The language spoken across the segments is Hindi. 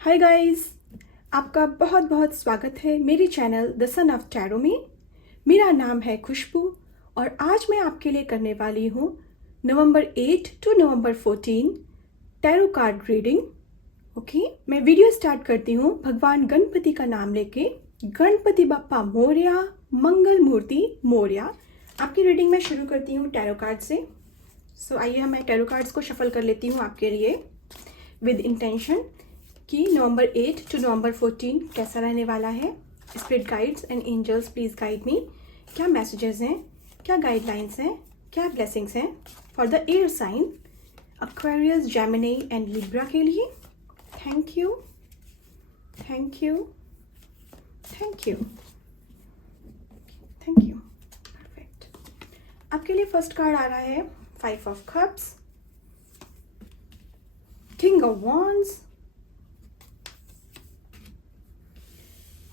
हाय गाइस, आपका बहुत बहुत स्वागत है मेरी channel the son of tarot में। मेरा नाम है खुशबू और आज मैं आपके लिए करने वाली हूँ नवंबर 8 टू नवंबर 14 टैरो कार्ड रीडिंग। ओके, मैं वीडियो स्टार्ट करती हूँ भगवान गणपति का नाम लेके। गणपति बप्पा मोरया, मंगल मूर्ति मोरया। आपकी रीडिंग मैं शुरू करती हूँ टैरो कार्ड से। सो आइए मैं टैरो कार्ड्स को शफल कर लेती हूँ आपके लिए विद इंटेंशन कि नवंबर 8 टू नवंबर 14 कैसा रहने वाला है। Spirit guides and angels please guide me. क्या मैसेजेस हैं, क्या गाइडलाइंस हैं, क्या ब्लेसिंग्स हैं for the air sign Aquarius, Gemini and Libra के लिए। Thank you, thank you, thank you, thank you. Perfect. आपके लिए फर्स्ट कार्ड आ रहा है 5 of cups, king of wands,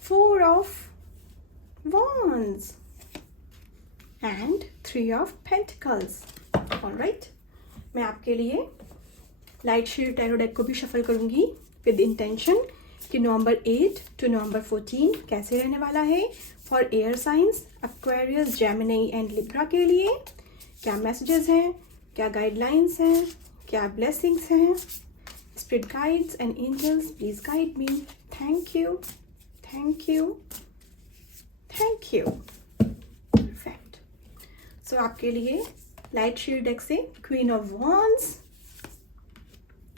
4 of wands and 3 of pentacles. Alright, मैं आपके लिए लाइट शील्ड टैरो डेक को भी शफल करूंगी विद इंटेंशन कि नवंबर 8 टू नवंबर 14 कैसे रहने वाला है for air signs Aquarius, Gemini and Libra के लिए। क्या मैसेजेस हैं, क्या गाइडलाइंस हैं, क्या ब्लेसिंग्स हैं। Spirit guides and angels please guide me. Thank you, thank you, thank you. Perfect. So आपके लिए लाइट शील्ड डेक से queen of wands,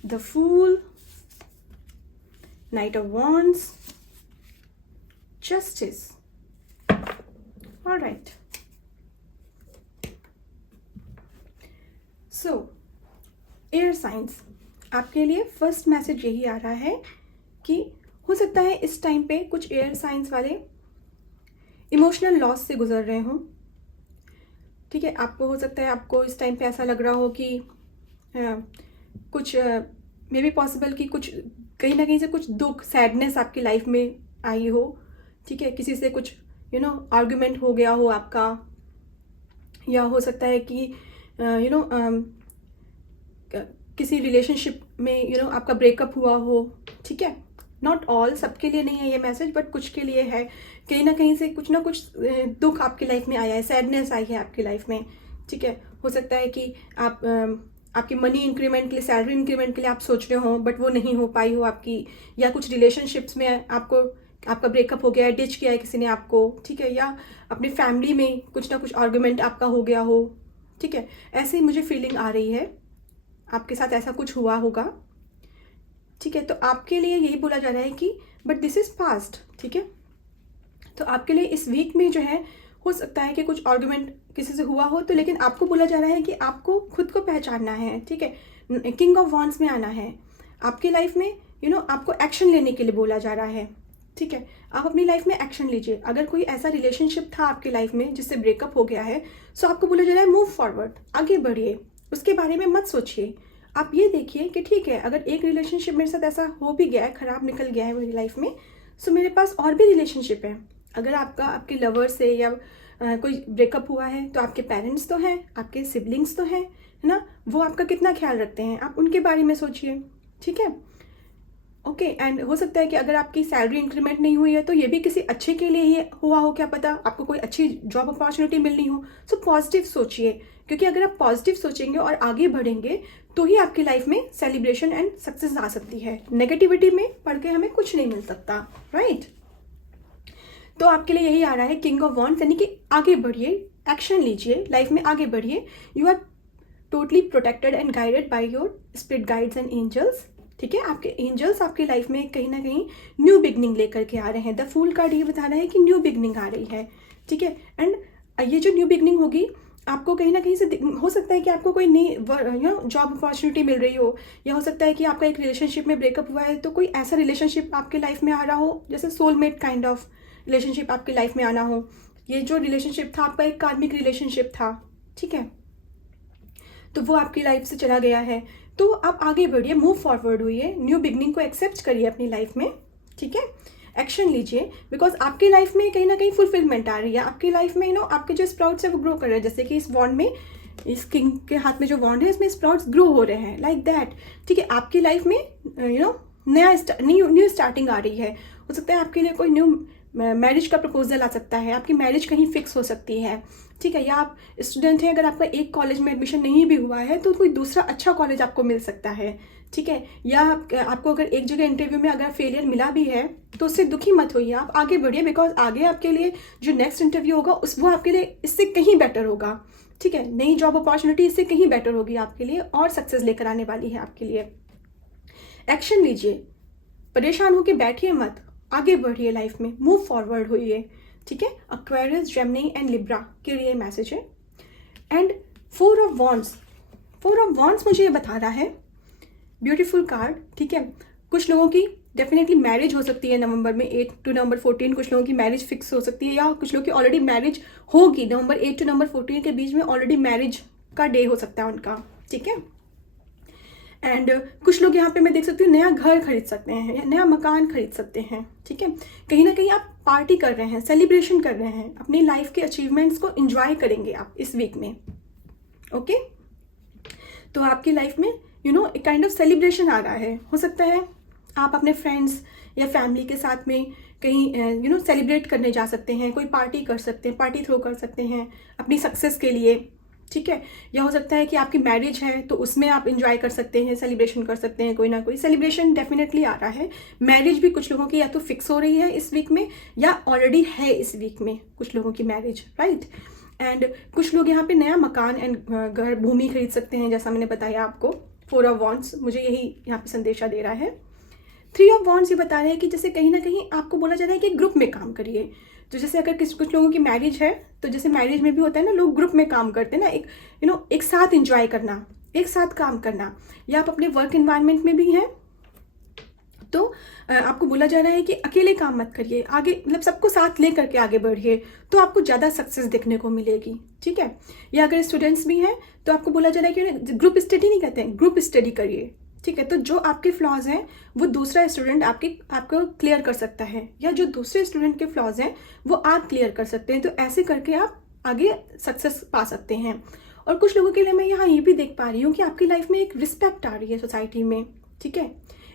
the fool, knight of wands, justice. Alright, so air signs आपके लिए फर्स्ट मैसेज यही आ रहा है कि हो सकता है इस टाइम पे कुछ एयर साइंस वाले इमोशनल लॉस से गुजर रहे हों। ठीक है, आपको हो सकता है आपको इस टाइम पे ऐसा लग रहा हो कि कुछ मे बी पॉसिबल कि कुछ कहीं ना कहीं से कुछ दुख, सैडनेस आपकी लाइफ में आई हो। ठीक है, किसी से कुछ आर्गुमेंट हो गया हो आपका, या हो सकता है कि किसी रिलेशनशिप में आपका ब्रेकअप हुआ हो। ठीक है, नॉट ऑल, सबके लिए नहीं है ये मैसेज, बट कुछ के लिए है। कहीं ना कहीं से कुछ ना कुछ दुख आपकी लाइफ में आया है, सैडनेस आई है आपकी लाइफ में। ठीक है, हो सकता है कि आप आपकी मनी इंक्रीमेंट के लिए, सैलरी इंक्रीमेंट के लिए आप सोच रहे हो बट वो नहीं हो पाई हो आपकी, या कुछ रिलेशनशिप्स में आपका ब्रेकअप हो गया है, डिच किया है किसी ने आपको। ठीक है, या अपनी फैमिली में कुछ ना कुछ आर्गूमेंट आपका हो गया हो। ठीक है, ऐसे ही मुझे फीलिंग आ रही है आपके साथ ऐसा कुछ हुआ होगा। ठीक है, तो आपके लिए यही बोला जा रहा है कि बट दिस इज पास्ट। ठीक है, तो आपके लिए इस वीक में जो है हो सकता है कि कुछ आर्गुमेंट किसी से हुआ हो, तो लेकिन आपको बोला जा रहा है कि आपको खुद को पहचानना है। ठीक है, किंग ऑफ वॉन्ड्स में आना है आपकी लाइफ में। आपको एक्शन लेने के लिए बोला जा रहा है। ठीक है, आप अपनी लाइफ में एक्शन लीजिए। अगर कोई ऐसा रिलेशनशिप था आपकी लाइफ में जिससे ब्रेकअप हो गया है, सो आपको बोला जा रहा है मूव फॉरवर्ड, आगे बढ़िए, उसके बारे में मत सोचिए। आप ये देखिए कि ठीक है, अगर एक रिलेशनशिप मेरे साथ ऐसा हो भी गया है, खराब निकल गया है मेरी लाइफ में, सो मेरे पास और भी रिलेशनशिप है। अगर आपके लवर से या कोई ब्रेकअप हुआ है तो आपके पेरेंट्स तो हैं, आपके सिबलिंग्स तो हैं, है ना, वो आपका कितना ख्याल रखते हैं, आप उनके बारे में सोचिए। ठीक है, ओके। एंड हो सकता है कि अगर आपकी सैलरी इंक्रीमेंट नहीं हुई है तो ये भी किसी अच्छे के लिए ही हुआ हो, क्या पता आपको कोई अच्छी जॉब अपॉर्चुनिटी मिलनी हो। सो पॉजिटिव सोचिए, क्योंकि अगर आप पॉजिटिव सोचेंगे और आगे बढ़ेंगे तो ही आपकी लाइफ में सेलिब्रेशन एंड सक्सेस आ सकती है। नेगेटिविटी में पढ़ के हमें कुछ नहीं मिल सकता, राइट। तो आपके लिए यही आ रहा है किंग ऑफ वॉन्ड्स, यानी कि आगे बढ़िए, एक्शन लीजिए, लाइफ में आगे बढ़िए। You are totally protected and guided by your spirit guides and angels. ठीक है, आपके एंजल्स आपकी लाइफ में कहीं ना कहीं न्यू बिगनिंग लेकर के आ रहे हैं। द फूल कार्ड ये बता रहा है कि न्यू बिगनिंग आ रही है। ठीक है, एंड ये जो न्यू बिगनिंग होगी आपको कहीं ना कहीं से हो सकता है कि आपको कोई नई जॉब अपॉर्चुनिटी मिल रही हो, या हो सकता है कि आपका एक रिलेशनशिप में ब्रेकअप हुआ है तो कोई ऐसा रिलेशनशिप आपके लाइफ में आ रहा हो, जैसे सोलमेट काइंड ऑफ रिलेशनशिप आपकी लाइफ में आना हो। ये जो रिलेशनशिप था आपका एक कार्मिक रिलेशनशिप था। ठीक है, तो वो आपकी लाइफ से चला गया है, तो आप आगे बढ़िए, मूव फॉरवर्ड हुई, न्यू बिगनिंग को एक्सेप्ट करिए अपनी लाइफ में। ठीक है, एक्शन लीजिए, बिकॉज आपकी लाइफ में कहीं ना कहीं फुलफिलमेंट आ रही है। आपकी लाइफ में आपके जो स्प्राउट्स है वो ग्रो कर रहे हैं, जैसे कि इस वॉन्ड में इस किंग के हाथ में जो वॉन्ड है इसमें स्प्राउट्स ग्रो हो रहे हैं लाइक दैट। ठीक है, आपकी लाइफ में नया न्यू स्टार्टिंग आ रही है। हो सकता है आपके लिए कोई न्यू मैरिज का प्रपोजल आ सकता है, आपकी मैरिज कहीं फिक्स हो सकती है, ठीक है। या आप स्टूडेंट हैं, अगर आपका एक कॉलेज में एडमिशन नहीं भी हुआ है तो कोई दूसरा अच्छा कॉलेज आपको मिल सकता है, ठीक है। या आपको अगर एक जगह इंटरव्यू में अगर फेलियर मिला भी है तो उससे दुखी मत होइए, आप आगे बढ़िए, बिकॉज आगे आपके लिए जो नेक्स्ट इंटरव्यू होगा वो आपके लिए इससे कहीं बेटर होगा, ठीक है। नई जॉब अपॉर्चुनिटी इससे कहीं बेटर होगी आपके लिए और सक्सेस लेकर आने वाली है आपके लिए। एक्शन लीजिए, परेशान होकर बैठिए मत, आगे बढ़िए लाइफ में, मूव फॉरवर्ड होइए, ठीक है। एक्वेरियस, जेमिनी एंड लिब्रा के लिए मैसेज है। एंड 4 ऑफ वॉन्ड्स मुझे ये बता रहा है, ब्यूटीफुल कार्ड, ठीक है। कुछ लोगों की डेफिनेटली मैरिज हो सकती है नवंबर में 8 to नवंबर 14, कुछ लोगों की मैरिज फिक्स हो सकती है, या कुछ लोगों की ऑलरेडी मैरिज होगी। नवंबर 8 to नवंबर 14 के बीच में ऑलरेडी मैरिज का डे हो सकता है उनका, ठीक है। एंड कुछ लोग यहाँ पे मैं देख सकती हूँ नया घर खरीद सकते हैं या नया मकान खरीद सकते हैं, ठीक है। कहीं ना कहीं आप पार्टी कर रहे हैं, सेलिब्रेशन कर रहे हैं, अपनी लाइफ के अचीवमेंट्स को एंजॉय करेंगे आप इस वीक में, ओके। तो आपकी लाइफ में एक काइंड ऑफ सेलिब्रेशन आ रहा है। हो सकता है आप अपने फ्रेंड्स या फैमिली के साथ में कहीं सेलिब्रेट करने जा सकते हैं, कोई पार्टी कर सकते हैं, पार्टी थ्रो कर सकते हैं अपनी सक्सेस के लिए, ठीक है। या हो सकता है कि आपकी मैरिज है तो उसमें आप इंजॉय कर सकते हैं, सेलिब्रेशन कर सकते हैं, कोई ना कोई सेलिब्रेशन डेफिनेटली आ रहा है। मैरिज भी कुछ लोगों की या तो फिक्स हो रही है इस वीक में या ऑलरेडी है इस वीक में कुछ लोगों की मैरिज, राइट। एंड कुछ लोग यहाँ पे नया मकान एंड घर, भूमि खरीद सकते हैं, जैसा मैंने बताया आपको। 4 ऑफ वॉन्ड्स मुझे यही यहाँ पे संदेशा दे रहा है। 3 ऑफ वॉन्ड्स ये बता रहे हैं कि जैसे कहीं ना कहीं आपको बोला जा रहा है कि ग्रुप में काम करिए। तो जैसे अगर कुछ लोगों की मैरिज है तो जैसे मैरिज में भी होता है ना, लोग ग्रुप में काम करते हैं ना, एक साथ इंजॉय करना, एक साथ काम करना। या आप अपने वर्क एनवायरनमेंट में भी हैं तो आपको बोला जा रहा है कि अकेले काम मत करिए, आगे मतलब सबको साथ ले करके आगे बढ़िए, तो आपको ज़्यादा सक्सेस देखने को मिलेगी, ठीक है। या अगर स्टूडेंट्स भी हैं तो आपको बोला जा रहा है कि ग्रुप स्टडी नहीं कहते हैं, ग्रुप स्टडी करिए, ठीक है। तो जो आपके फ्लॉज हैं वो दूसरा स्टूडेंट आपको क्लियर कर सकता है, या जो दूसरे स्टूडेंट के फ्लॉज हैं वो आप क्लियर कर सकते हैं। तो ऐसे करके आप आगे सक्सेस पा सकते हैं। और कुछ लोगों के लिए मैं यहाँ ये भी देख पा रही हूँ कि आपकी लाइफ में एक रिस्पेक्ट आ रही है सोसाइटी में, ठीक है।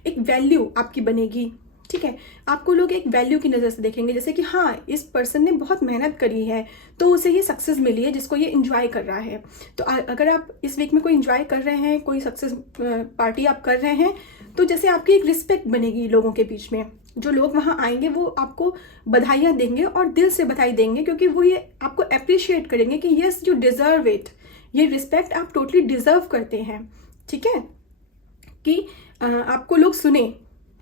एक वैल्यू आपकी बनेगी, ठीक है। आपको लोग एक वैल्यू की नज़र से देखेंगे, जैसे कि हाँ इस पर्सन ने बहुत मेहनत करी है तो उसे ये सक्सेस मिली है जिसको ये इंजॉय कर रहा है। तो अगर आप इस वीक में कोई इंजॉय कर रहे हैं, कोई सक्सेस पार्टी आप कर रहे हैं, तो जैसे आपकी एक रिस्पेक्ट बनेगी लोगों के बीच में। जो लोग वहाँ आएंगे वो आपको बधाइयाँ देंगे और दिल से बधाई देंगे, क्योंकि वो ये आपको अप्रिशिएट करेंगे कि यस यू डिज़र्व इट, ये रिस्पेक्ट आप टोटली डिज़र्व करते हैं, ठीक है। कि आपको लोग सुने,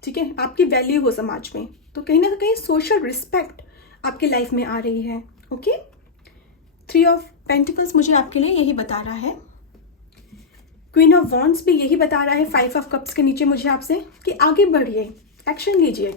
ठीक है, आपकी वैल्यू हो समाज में। तो कहीं ना कहीं सोशल रिस्पेक्ट आपकी लाइफ में आ रही है, ओके। 3 ऑफ पेंटिकल्स मुझे आपके लिए यही बता रहा है। क्वीन ऑफ वॉन्ड्स भी यही बता रहा है 5 ऑफ कप्स के नीचे मुझे आपसे कि आगे बढ़िए, एक्शन लीजिए।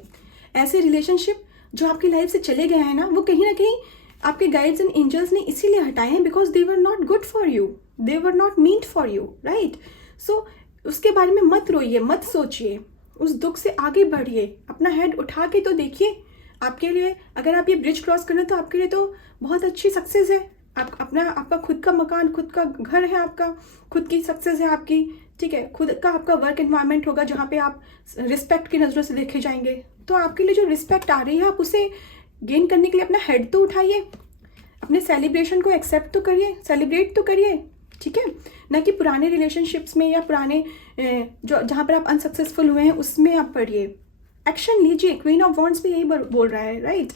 ऐसे रिलेशनशिप जो आपकी लाइफ से चले गए हैं ना, वो कहीं ना कहीं आपके गाइड्स एंड एंजल्स ने इसीलिए हटाए हैं because they were not good for you, they were not meant for you, right. So उसके बारे में मत रोइए, मत सोचिए, उस दुख से आगे बढ़िए, अपना हेड उठा के तो देखिए। आपके लिए अगर आप ये ब्रिज क्रॉस कर रहे हैं तो आपके लिए तो बहुत अच्छी सक्सेस है। आपका खुद का मकान, खुद का घर है, आपका खुद की सक्सेस है आपकी, ठीक है। खुद का आपका वर्क एनवायरनमेंट होगा जहाँ पे आप रिस्पेक्ट की नज़रों से देखे जाएंगे। तो आपके लिए जो रिस्पेक्ट आ रही है आप उसे गेन करने के लिए अपना हेड तो उठाइए, अपने सेलिब्रेशन को एक्सेप्ट तो करिए, सेलिब्रेट तो करिए, ठीक है। ना कि पुराने रिलेशनशिप्स में या पुराने जो जहाँ पर आप अनसक्सेसफुल हुए हैं उसमें आप पढ़िए, एक्शन लीजिए। क्वीन ऑफ वॉन्ड्स भी यही बोल रहा है, right.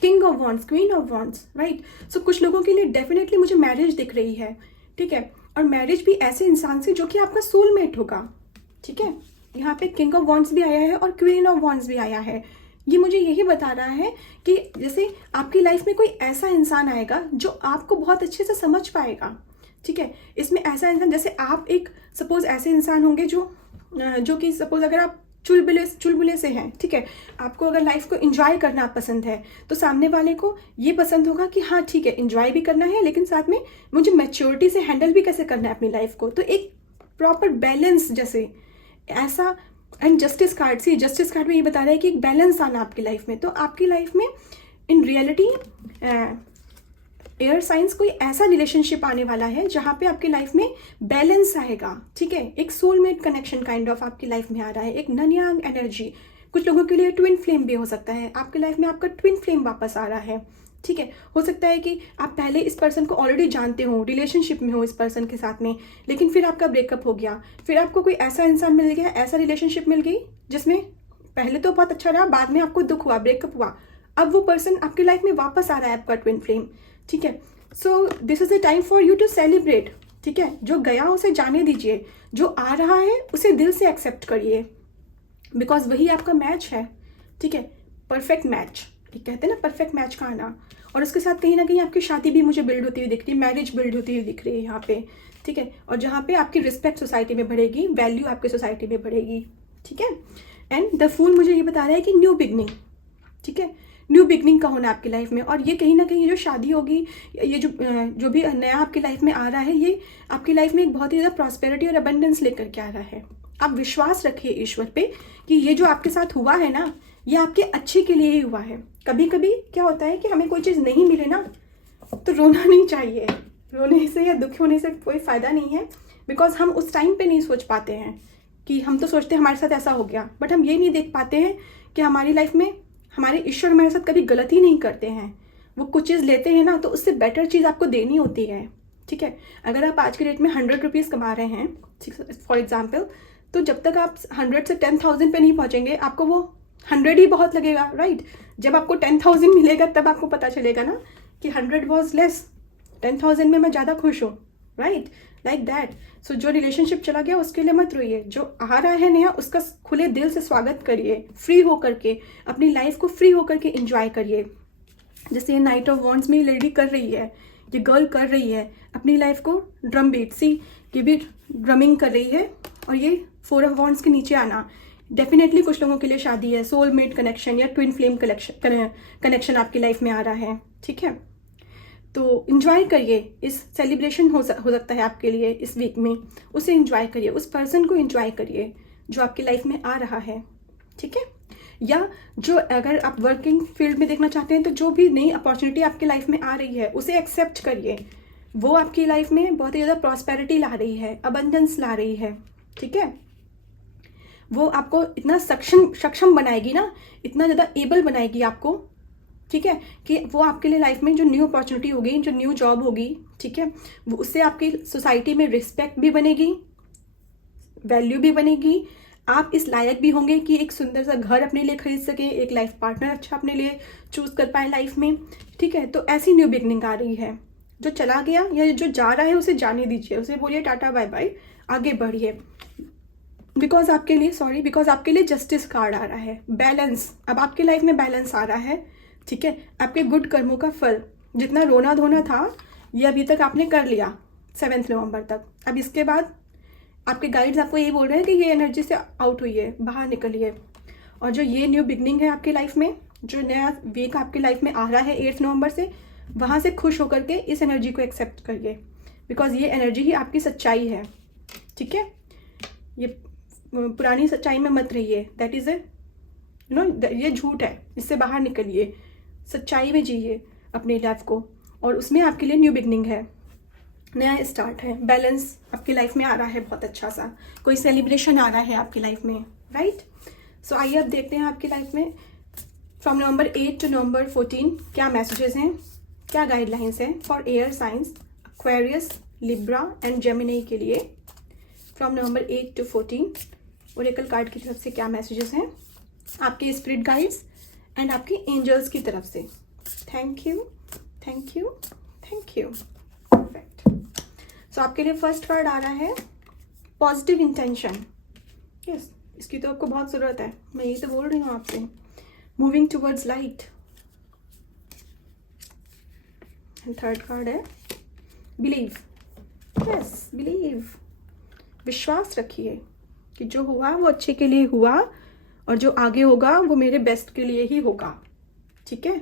King of wands, queen of wands, right. So कुछ लोगों के लिए डेफिनेटली मुझे मैरिज दिख रही है, ठीक है। और मैरिज भी ऐसे इंसान से जो कि आपका सोलमेट होगा, ठीक है। यहाँ पे किंग ऑफ वॉन्ड्स भी आया है और क्वीन ऑफ वॉन्ड्स भी आया है। ये मुझे यही बता रहा है कि जैसे आपकी लाइफ में कोई ऐसा इंसान आएगा जो आपको बहुत अच्छे से समझ पाएगा, ठीक है। इसमें ऐसा इंसान, जैसे आप एक सपोज ऐसे इंसान होंगे जो कि सपोज अगर आप चुलबुले से हैं, ठीक है, आपको अगर लाइफ को एंजॉय करना पसंद है तो सामने वाले को ये पसंद होगा कि हाँ ठीक है एंजॉय भी करना है लेकिन साथ में मुझे मैच्योरिटी से हैंडल भी कैसे करना है अपनी लाइफ को। तो एक प्रॉपर बैलेंस जैसे ऐसा। एंड जस्टिस कार्ड से, जस्टिस कार्ड में ये बता रहा है कि एक बैलेंस आना आपकी लाइफ में। तो आपकी लाइफ में इन रियलिटी एयर साइंस कोई ऐसा रिलेशनशिप आने वाला है जहाँ पे आपकी लाइफ में बैलेंस आएगा, ठीक है। एक सोलमेट कनेक्शन काइंड ऑफ आपकी लाइफ में आ रहा है, एक नन यांग एनर्जी। कुछ लोगों के लिए ट्विन फ्लेम भी हो सकता है, आपकी लाइफ में आपका ट्विन फ्लेम वापस आ रहा है, ठीक है। हो सकता है कि आप पहले इस पर्सन को ऑलरेडी जानते हो, रिलेशनशिप में हो इस पर्सन के साथ में, लेकिन फिर आपका ब्रेकअप हो गया, फिर आपको कोई ऐसा इंसान मिल गया, ऐसा रिलेशनशिप मिल गई जिसमें पहले तो बहुत अच्छा रहा, बाद में आपको दुख हुआ, ब्रेकअप हुआ, अब वो पर्सन आपकी लाइफ में वापस आ रहा है, आपका ट्विन फ्लेम, ठीक है। So this is the time for you to celebrate, ठीक है। जो गया उसे जाने दीजिए, जो आ रहा है उसे दिल से एक्सेप्ट करिए, बिकॉज वही आपका मैच है, ठीक है। परफेक्ट मैच, ठीक कहते हैं ना, परफेक्ट मैच का आना। और उसके साथ कहीं ना कहीं आपकी शादी भी मुझे बिल्ड होती हुई दिख रही है, मैरिज बिल्ड होती हुई दिख रही है यहाँ पे, ठीक है। और जहाँ पे आपकी रिस्पेक्ट सोसाइटी में बढ़ेगी, वैल्यू आपकी सोसाइटी में बढ़ेगी, ठीक है। एंड द फूल मुझे ये बता रहा है कि न्यू बिगनिंग, ठीक है, न्यू बिगनिंग का होना आपकी लाइफ में। और ये कहीं ना कहीं जो शादी होगी, ये जो भी नया आपकी लाइफ में आ रहा है, ये आपकी लाइफ में एक बहुत ही ज़्यादा प्रॉस्पेरिटी और अबंडेंस लेकर के आ रहा है। आप विश्वास रखिए ईश्वर पे कि ये जो आपके साथ हुआ है ना, ये आपके अच्छे के लिए ही हुआ है। कभी कभी क्या होता है कि हमें कोई चीज़ नहीं मिले ना, तो रोना नहीं चाहिए, रोने से या दुखी होने से कोई फ़ायदा नहीं है, बिकॉज हम उस टाइम पे नहीं सोच पाते हैं कि हम तो सोचते हैं हमारे साथ ऐसा हो गया, बट हम ये नहीं देख पाते हैं कि हमारी लाइफ में हमारे ईश्वर हमारे साथ कभी गलती नहीं करते हैं। वो कुछ चीज़ लेते हैं ना, तो उससे बेटर चीज़ आपको देनी होती है, ठीक है। अगर आप आज के डेट में 100 रुपीज़ कमा रहे हैं, फॉर एग्जाम्पल, तो जब तक आप 100 से 10,000 पे नहीं पहुंचेंगे, आपको वो 100 ही बहुत लगेगा, राइट। जब आपको 10,000 मिलेगा तब आपको पता चलेगा ना कि 100 वॉज लेस, 10,000 में मैं ज़्यादा खुश हूँ, राइट, लाइक दैट। सो जो रिलेशनशिप चला गया उसके लिए मत रोइए, जो आ रहा है नया उसका खुले दिल से स्वागत करिए, फ्री होकर के अपनी लाइफ को फ्री होकर के इंजॉय करिए। जैसे ये नाइट ऑफ वॉन्ड्स में लेडी कर रही है, ये गर्ल कर रही है अपनी लाइफ को ड्रम बीट सी, ये भी ड्रमिंग कर रही है। और ये 4 ऑफ वॉन्ड्स के नीचे आना, डेफिनेटली कुछ लोगों के लिए शादी है, सोलमेट कनेक्शन या ट्विन फ्लेम कनेक्शन आपकी लाइफ में आ रहा है, ठीक है। तो इन्जॉय करिए, इस सेलिब्रेशन हो सकता है आपके लिए इस वीक में, उसे इन्जॉय करिए, उस पर्सन को इन्जॉय करिए जो आपकी लाइफ में आ रहा है, ठीक है। या जो अगर आप वर्किंग फील्ड में देखना चाहते हैं, तो जो भी नई अपॉर्चुनिटी आपकी लाइफ में आ रही है उसे एक्सेप्ट करिए, वो आपकी लाइफ में बहुत ही ज़्यादा प्रॉस्पेरिटी ला रही है, अबंडेंस ला रही है, ठीक है। वो आपको इतना सक्षम बनाएगी ना, इतना ज़्यादा एबल बनाएगी आपको, ठीक है, कि वो आपके लिए लाइफ में जो न्यू अपॉर्चुनिटी होगी, जो न्यू जॉब होगी, ठीक है, वो उससे आपकी सोसाइटी में रिस्पेक्ट भी बनेगी, वैल्यू भी बनेगी, आप इस लायक भी होंगे कि एक सुंदर सा घर अपने लिए खरीद सकें, एक लाइफ पार्टनर अच्छा अपने लिए चूज कर पाए लाइफ में, ठीक है। तो ऐसी न्यू बिगनिंग आ रही है। जो चला गया या जो जा रहा है उसे जाने दीजिए, उसे बोलिए टाटा बाय बाय, आगे बढ़िए, बिकॉज आपके लिए जस्टिस कार्ड आ रहा है, बैलेंस। अब आपकी लाइफ में बैलेंस आ रहा है, ठीक है। आपके गुड कर्मों का फल, जितना रोना धोना था ये अभी तक आपने कर लिया 7 नवंबर तक। अब इसके बाद आपके गाइड्स आपको यही बोल रहे हैं कि ये एनर्जी से आउट हुई है, बाहर निकलिए। और जो ये न्यू बिगनिंग है आपकी लाइफ में, जो नया वीक आपकी लाइफ में आ रहा है 8 नवंबर से, वहाँ से खुश होकर के इस एनर्जी को एक्सेप्ट करिए, बिकॉज ये एनर्जी ही आपकी सच्चाई है, ठीक है। ये पुरानी सच्चाई में मत रहिए, दैट इज़ ये झूठ है, इससे बाहर निकलिए, सच्चाई में जिए अपनी लाइफ को, और उसमें आपके लिए न्यू बिगनिंग है, नया स्टार्ट है, बैलेंस आपकी लाइफ में आ रहा है, बहुत अच्छा सा कोई सेलिब्रेशन आ रहा है आपकी लाइफ में, राइट। सो आइए अब देखते हैं आपकी लाइफ में फ्रॉम नवंबर 8 टू नवंबर 14 क्या मैसेजेस हैं, क्या गाइडलाइंस हैं for air signs, Aquarius, Libra and Gemini के लिए from November 8 to 14। Oracle card की तरफ से क्या मैसेजेस हैं, आपके स्पिरिट गाइड्स एंड आपके एंजल्स की तरफ से। Thank you, thank you, thank you. Perfect. So आपके लिए फर्स्ट कार्ड आ रहा है पॉजिटिव इंटेंशन। यस, इसकी तो आपको बहुत ज़रूरत है, मैं यही तो बोल रही हूँ आपसे। Moving towards light. And third card है बिलीव। यस, बिलीव, विश्वास रखिए कि जो हुआ वो अच्छे के लिए हुआ, और जो आगे होगा वो मेरे बेस्ट के लिए ही होगा, ठीक है।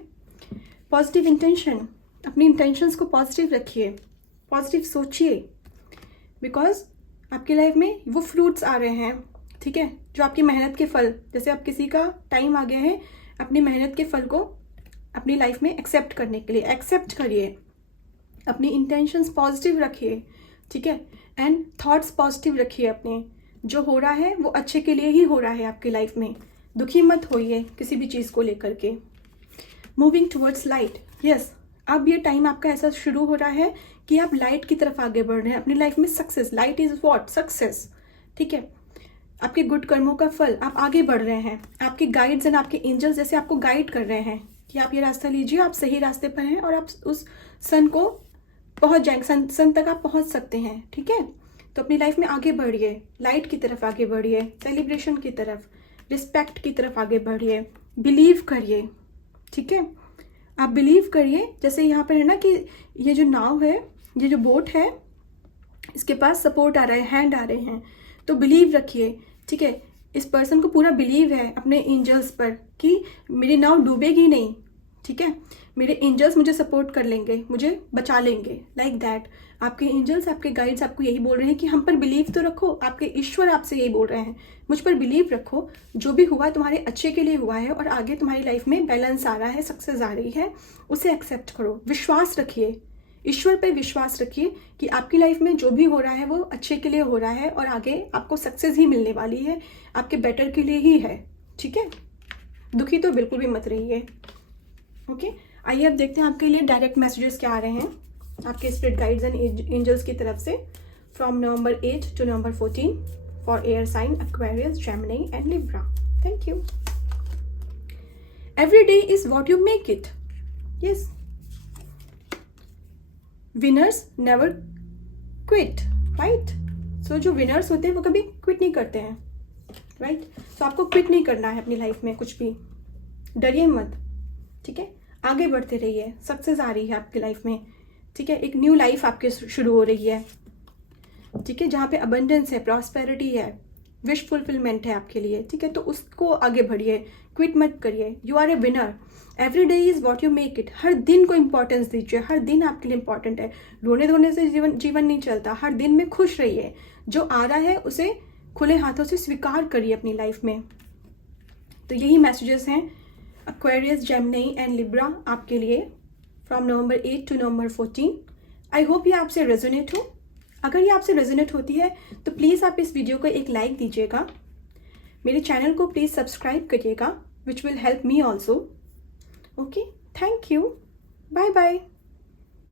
पॉजिटिव इंटेंशन, अपनी इंटेंशंस को पॉजिटिव रखिए, पॉजिटिव सोचिए, बिकॉज आपकी लाइफ में वो फ्रूट्स आ रहे हैं, ठीक है, जो आपकी मेहनत के फल, जैसे अब किसी का टाइम आ गया है अपनी मेहनत के फल को अपनी लाइफ में एक्सेप्ट करने के लिए, एक्सेप्ट करिए, अपनी इंटेंशंस पॉजिटिव रखिए, ठीक है, एंड थॉट्स पॉजिटिव रखिए अपने। जो हो रहा है वो अच्छे के लिए ही हो रहा है आपकी लाइफ में। दुखी मत होइए किसी भी चीज़ को लेकर के। मूविंग टुवर्ड्स लाइट, यस, अब ये टाइम आपका ऐसा शुरू हो रहा है कि आप लाइट की तरफ आगे बढ़ रहे हैं अपनी लाइफ में। Success, light is what, success, ठीक है, आपके गुड कर्मों का फल, आप आगे बढ़ रहे हैं। आपके गाइड्स एंड आपके एंजल्स जैसे आपको गाइड कर रहे हैं कि आप ये रास्ता लीजिए, आप सही रास्ते पर हैं और आप उस सन को पहुंच जाएंगे, सन तक आप पहुंच सकते हैं, ठीक है। तो अपनी लाइफ में आगे बढ़िए, लाइट की तरफ आगे बढ़िए, सेलिब्रेशन की तरफ, रिस्पेक्ट की तरफ आगे बढ़िए, बिलीव करिए, ठीक है। आप बिलीव करिए, जैसे यहाँ पर है ना कि ये जो नाव है, ये जो बोट है, इसके पास सपोर्ट आ रहा है, हैंड आ रहे हैं, तो बिलीव रखिए, ठीक है। इस पर्सन को पूरा बिलीव है अपने एंजल्स पर कि मेरी नाव डूबेगी नहीं, ठीक है, मेरे एंजल्स मुझे सपोर्ट कर लेंगे, मुझे बचा लेंगे, लाइक दैट। आपके एंजल्स, आपके गाइड्स आपको यही बोल रहे हैं कि हम पर बिलीव तो रखो। आपके ईश्वर आपसे यही बोल रहे हैं, मुझ पर बिलीव रखो, जो भी हुआ तुम्हारे अच्छे के लिए हुआ है और आगे तुम्हारी लाइफ में बैलेंस आ रहा है, सक्सेस आ रही है, उसे एक्सेप्ट करो। विश्वास रखिए, ईश्वर पर विश्वास रखिए कि आपकी लाइफ में जो भी हो रहा है वो अच्छे के लिए हो रहा है और आगे आपको सक्सेस ही मिलने वाली है, आपके बेटर के लिए ही है, ठीक है। दुखी तो बिल्कुल भी मत रहिए, ओके। आइए अब देखते हैं आपके लिए डायरेक्ट मैसेजेस क्या आ रहे हैं आपके स्पिरिट गाइड्स एंड एंजल्स की तरफ से from November 8 to November 14 for air sign Aquarius, Gemini and Libra. Thank you. Every day is what you make it, yes. Winners never quit, right. So जो विनर्स होते हैं वो कभी क्विट नहीं करते हैं, राइट। सो आपको क्विट नहीं करना है अपनी लाइफ में कुछ भी, डरिए मत, ठीक है। आगे बढ़ते रहिए, सक्सेस आ रही है आपकी लाइफ में, ठीक है। एक न्यू लाइफ आपकी शुरू हो रही है, ठीक है, जहाँ पे अबंडेंस है, प्रॉस्पेरिटी है, विश फुलफिलमेंट है आपके लिए, ठीक है। तो उसको आगे बढ़िए, क्विट मत करिए। You are a winner, every day is what you make it. हर दिन को इंपॉर्टेंस दीजिए, हर दिन आपके लिए इंपॉर्टेंट है। रोने धोने से जीवन नहीं चलता, हर दिन में खुश रहिए। जो आ रहा है उसे खुले हाथों से स्वीकार करिए अपनी लाइफ में। तो यही मैसेजेस हैं एक्वेरियस, जेमिनी एंड लिब्रा आपके लिए from November 8 to November 14। I hope ये आपसे रेजोनेट हो। अगर ये आपसे रेजोनेट होती है तो प्लीज़ आप इस वीडियो को एक लाइक दीजिएगा, मेरे चैनल को प्लीज़ सब्सक्राइब करिएगा, which will help me also, okay. Thank you, bye bye.